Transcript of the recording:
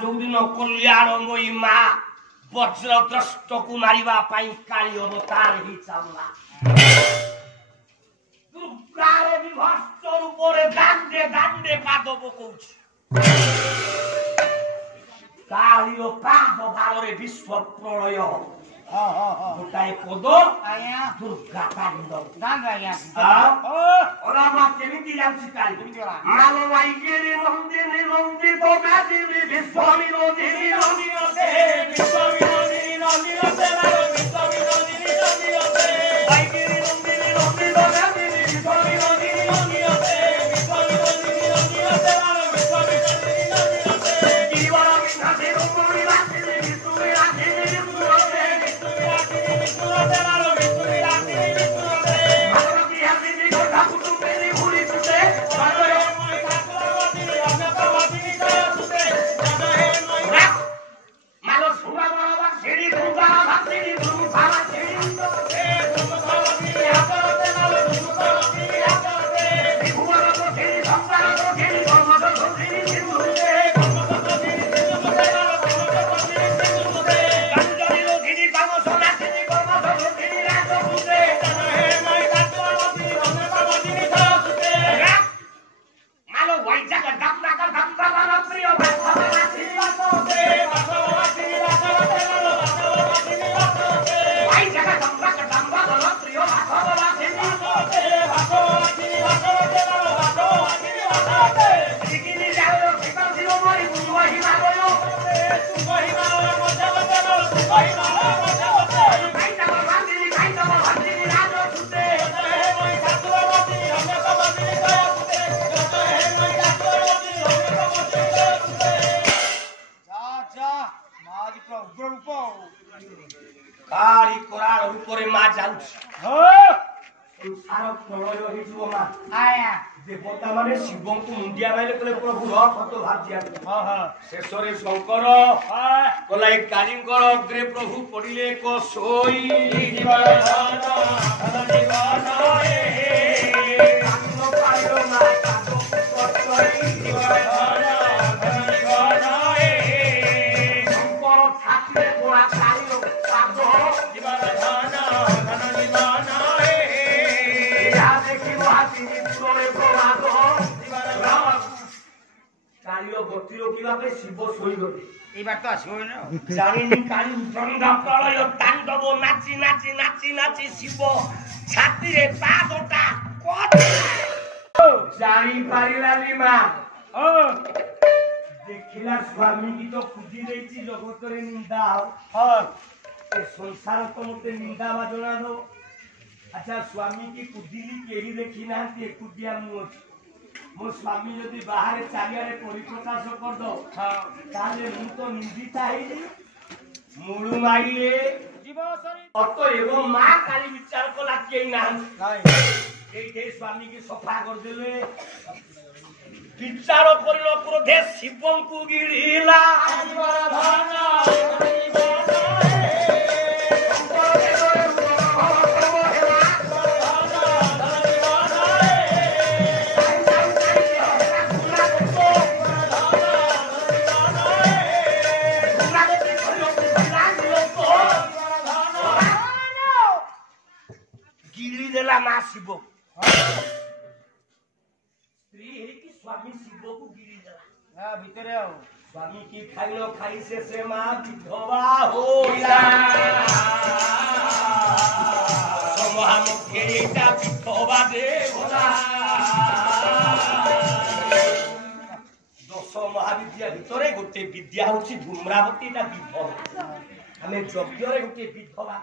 जोदिन कल्याणमयी माँ वज्रद्रष्ट को मारिबा पाई काली अवतार ही चावला दुर्गार विभत्स रूपरे दांडे दांडे पाद पकाउछि काली पाद भालरे विश्व प्रलय गोटाए पद दुर्गा तांडव ओरामा केमिति जाउछि काली मालो वाइगेरी नंदिनी नंदित गादिनी विश्व विनोदिनी नंदिनते विश्व विनोदिनी नंदिनते मालो विश्व विनोदिनी नंदिनते वाइगेरी नंदिनी नंदित गादिनी विश्व विनोदिनी नंदिनते विश्व विनोदिनी नंदिनते मालो विश्व विनोदिनी नंदिनते जीवन विनाशे रूपी राशिनी विष्णु राशिनी विष्णुते विष्णु राशिनी विष्णुते मालो विष्णु राशिनी विष्णुते भगवती हरिनी गोठा कुटुंबेनी भूरी सुते काली कोरार ऊपर मां जाउछ संसार प्रलय हिजो मां आया देवता माने शिवं को मुंडिया माइले कले प्रभु र कत भाब दिया शेषरे शंकर कला एक कालींकर अग्रे प्रभु पडिले को सोई जीवन धन जीवन ए कानो पाइलो ना कानो पटई जीवन धन जीवन ए शंकर छाती कोरा कालिलो पादो जीवन धन जीवन ए या देखि हाथी तोरे प्रभातो कालियो गति रोकिबा पे शिव सोई गले এই বার তো আসিব না জানিনি কালী গঙ্গা প্রলয় তাণ্ডব নাচি নাচি নাচি নাচি শিব ছাতিরে পাদটা কত জানি পারিলানি মা দেখিলা স্বামী কি তো খুঁজি দেইছি জগতরে নিন্দা ए संसार तो मते निंदा बाजना दो अच्छा स्वामी की कुदिली केही देखि नांती कुदिया मो स्वामी यदि बाहर चारियारे परिप्रकाश कर दो ताले मु तो निंदिता है मुळु माइले जीव शरीर अतो एवं मां काली विचार कला केही नाही ए स्वामी की सफा कर देले विचार करिल क्रोधे शिवं को गिरिला जीवन धन मां शिव स्त्री है कि स्वामी शिव को गिरी देला भीतरे आओ स्वामी की खाइलो खाई से मां विधवा होइला समहा मुखे एटा विधवा देवला दश महाविद्या भीतरे गोटे विद्या होची धूम्रावती ता विधवा हमें यज्ञ रे गोटे विधवा